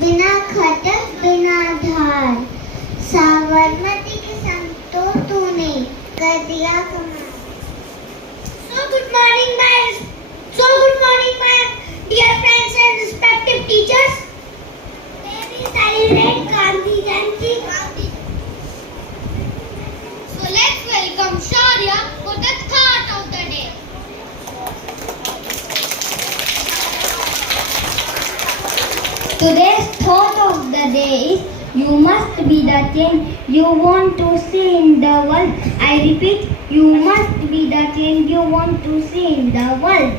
बिना खटक बिना धार, साबरमती के संग तो तूने कर दिया कमाल। So good morning, my dear friends and respective teachers. May we celebrate Gandhi Jyanti. So let's welcome Shaurya for the thought of the day. Today's thought of the day is you must be the change you want to see in the world. I repeat, you must be the change you want to see in the world.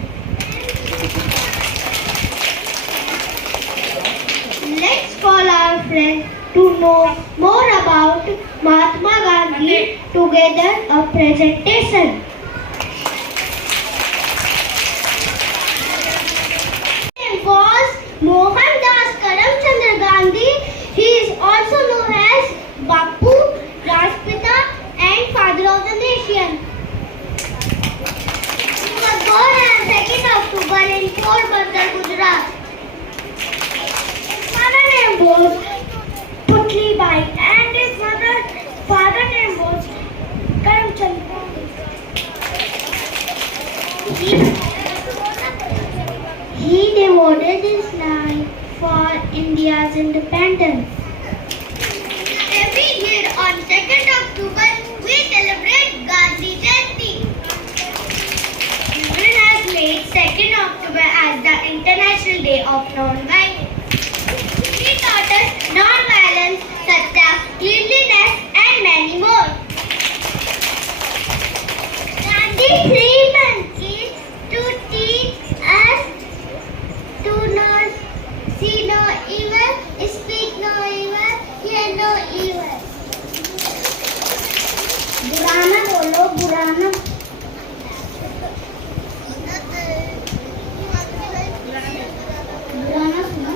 Let's call our friends to know more about Mahatma Gandhi together a presentation. His name was Mohandas Karamchandra Gandhi. He is also known as Bapu, Rashtrapita and Father of the Nation. He was born on 2nd October in Porbandar, Gujarat. His mother name was Putlibai and his father name was Karamchandra. He devoted his life for India's independence. Every year on 2nd October, we celebrate Gandhi Jyanti. UN has made 2nd October as the International Day of Non-Violence. He taught us non-violence, satya, cleanliness and many more. Gandhi's three mantras to teach us to not see no evil, speak no evil, hear no evil. बुरा ना बोलो, बुरा ना सुनो,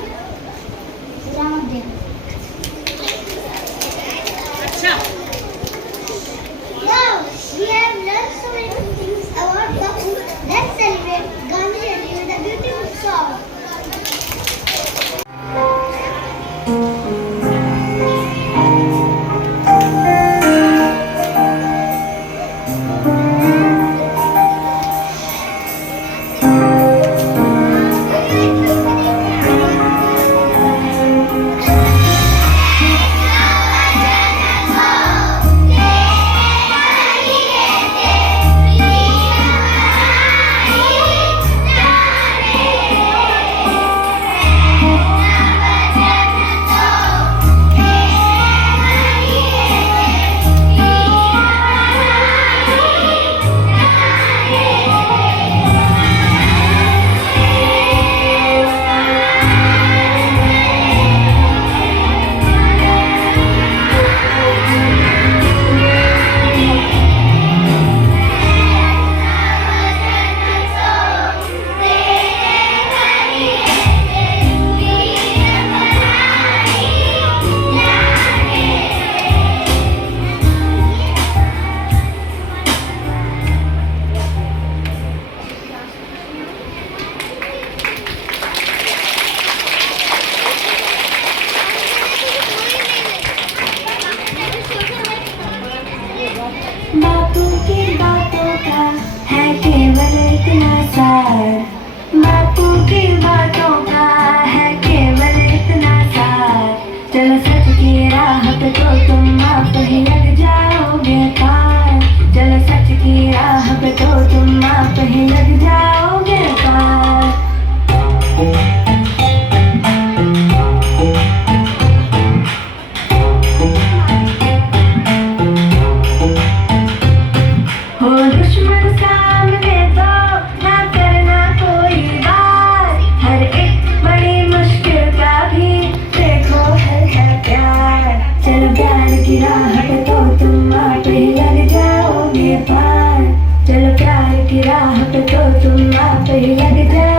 बुरा मत देना। Wow, we have learned so many things about Bapu. Let's celebrate Gandhi Jyanti with a beautiful song. बापू की बातों का है केवल इतना सार, बापू की बातों का है केवल इतना सार। चलो सच की राह पे तो तुम आप ही लग जाओगे पार, चलो सच की राह पे तो तुम आप ही लग जाओगे पार। चलो प्यार की राह पे तो तुम आप ही लग जाओ।